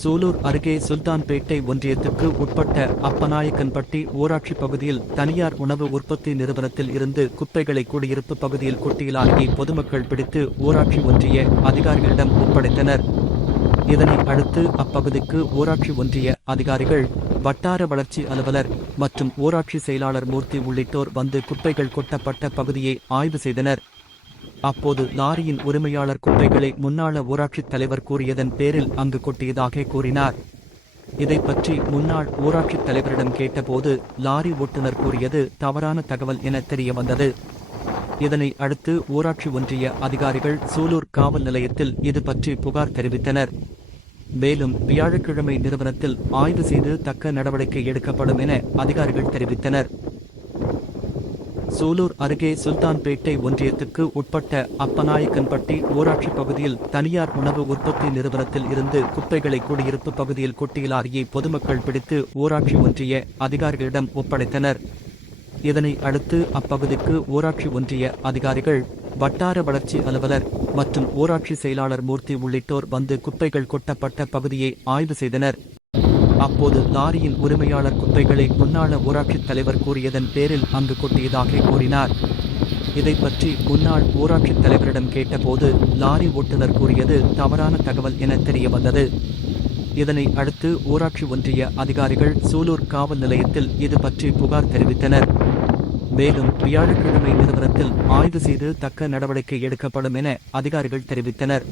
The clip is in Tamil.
சூலூர் அருகே சுல்தான்பேட்டை ஒன்றியத்துக்கு உட்பட்ட அப்பநாயக்கன்பட்டி ஊராட்சி பகுதியில் தனியார் உணவு உற்பத்தி நிறுவனத்தில் இருந்து குப்பைகளை குடியிருப்பு பகுதியில் கொட்டியலாகி பொதுமக்கள் பிடித்து ஊராட்சி ஒன்றிய அதிகாரிகளிடம் ஒப்படைத்தனர். இதனை அடுத்து அப்பகுதிக்கு ஊராட்சி ஒன்றிய அதிகாரிகள், வட்டார வளர்ச்சி அலுவலர் மற்றும் ஊராட்சி செயலாளர் மூர்த்தி உள்ளிட்டோர் வந்து குப்பைகள் கொட்டப்பட்ட பகுதியை ஆய்வு செய்தனர். அப்போது லாரியின் உரிமையாளர் குப்பைகளை முன்னாள் ஊராட்சித் தலைவர் கூறியதன் பேரில் அங்கு கொட்டியதாக கூறினார். இதை பற்றி முன்னாள் ஊராட்சித் தலைவரிடம் கேட்டபோது லாரி ஓட்டுநர் கூறியது தவறான தகவல் என தெரியவந்தது. இதனை அடுத்து ஊராட்சி ஒன்றிய அதிகாரிகள் சூலூர் காவல் நிலையத்தில் இது பற்றி புகார் தெரிவித்தனர். மேலும் வியாழக்கிழமை நிறுவனத்தில் ஆய்வு செய்து தக்க நடவடிக்கை எடுக்கப்படும் என அதிகாரிகள் தெரிவித்தனர். சூலூர் அருகே சுல்தான்பேட்டை ஒன்றியத்துக்கு உட்பட்ட அப்பநாயக்கன்பட்டி ஊராட்சி பகுதியில் தனியார் உணவு உற்பத்தி நிறுவனத்தில் இருந்து குப்பைகளை குடியிருப்பு பகுதியில் கொட்டியலாரியை பொதுமக்கள் பிடித்து ஊராட்சி ஒன்றிய அதிகாரிகளிடம் ஒப்படைத்தனர். இதனை அடுத்து அப்பகுதிக்கு ஊராட்சி ஒன்றிய அதிகாரிகள், வட்டார வளர்ச்சி அலுவலர் மற்றும் ஊராட்சி செயலாளர் மூர்த்தி உள்ளிட்டோர் வந்து குப்பைகள் கொட்டப்பட்ட பகுதியை ஆய்வு செய்தனர். அப்போது லாரியின் உரிமையாளர் குப்பைகளை முன்னாள் ஊராட்சித் தலைவர் கூறியதன் பேரில் அங்கு கொட்டியதாக கூறினார். இதை பற்றி முன்னாள் ஊராட்சித் தலைவரிடம் கேட்டபோது லாரி ஓட்டுநர் கூறியது தவறான தகவல் என தெரியவந்தது. இதனை அடுத்து ஊராட்சி ஒன்றிய அதிகாரிகள் சூலூர் காவல் நிலையத்தில் இது பற்றி புகார் தெரிவித்தனர். மேலும் வியாழக்கிழமை நிறுவனத்தில் ஆய்வு செய்து தக்க நடவடிக்கை எடுக்கப்படும் என அதிகாரிகள் தெரிவித்தனர்.